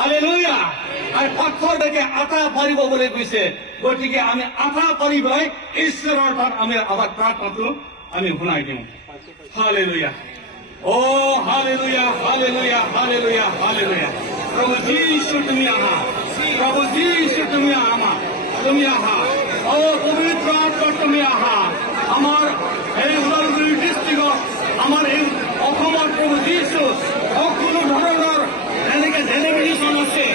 হালেলুয়া আৰু পাথৰকে আটা পাৰিব বুলি কৈছে গতিকে আমি আটা পাৰিবই ঈশ্বৰৰ তাত আমি আমাৰ প্ৰাৰ্থনাটো আমি শুনাই দিওঁ হালেলুয়া ও হালেলুয়া হালেলুয়া হালেলুয়া হালেলুয়া প্ৰভু যীশু তুমি আহা প্ৰভু যীশু তুমি আহা তুমি আহা ও পবিত্ৰ আত্মা তুমি আহা আমাৰ এই ওদালগুৰি ডিষ্ট্ৰিক্টত আমাৰ এই অসমৰ প্ৰভু যীশু সকলো ধৰণৰ এনেকে ডেলিগেশ্যন আছে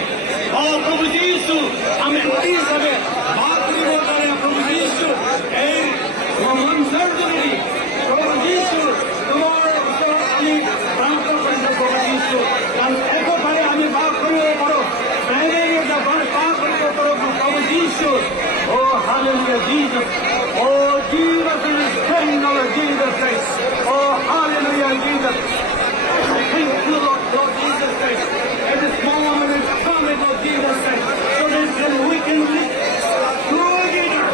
ও প্ৰভু যীশু আমি হিচাপে ভাগ কৰিবৰ কাৰণে প্ৰভু যীশু এই মঞ্চৰ যোগেদি প্ৰভু যীশু তোমাৰ ওচৰত আমি প্ৰাৰ্থনা কৰিছোঁ প্ৰভু যীশু কাৰণ একবাৰে আমি ভাগ কৰিব পাৰোঁ ভাগ কৰিব পাৰোঁ প্ৰভু যীশু ও hallelujah Jesus oh Jesus is praying over Jesus Christ oh hallelujah Jesus thank you Lord Jesus Christ at this moment is coming of Jesus Christ so that we can live together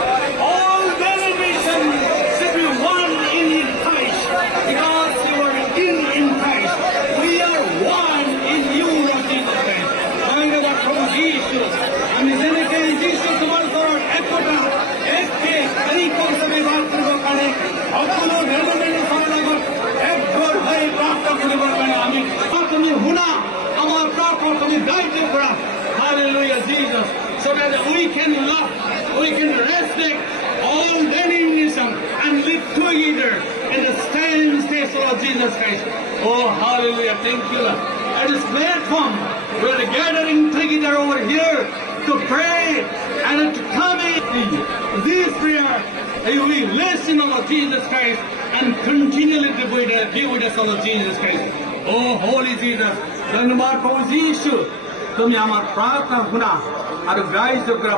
all denominations should be one in Christ because you are in Christ we are one in you Lord Jesus Christ thank you Lord Jesus আমি যেনেকে যীশু তোমার ঘৰত একতা একে তরিকা হিসাবে বাস কৰিবৰ কাৰণে সকলো ডেলিগেশ্যনৰ লগত একঘৰ হৈ প্ৰাৰ্থনা কৰিবৰ কাৰণে আমি তুমি শুনা আমাৰ প্ৰাৰ্থনা তুমি গাইড কৰা hallelujah Jesus so that we can love we can respect all denomination and live together in the same state of Jesus Christ oh hallelujah thank you Lord at this platform we are gathering together over here to pray and to come in this prayer we listen of Jesus Christ and continually to be with us of Jesus Christ oh holy Jesus ধন্যবাদ প্রভু যীশু তুমি আমার প্রার্থনা শুনা আর গ্রাহ্য করা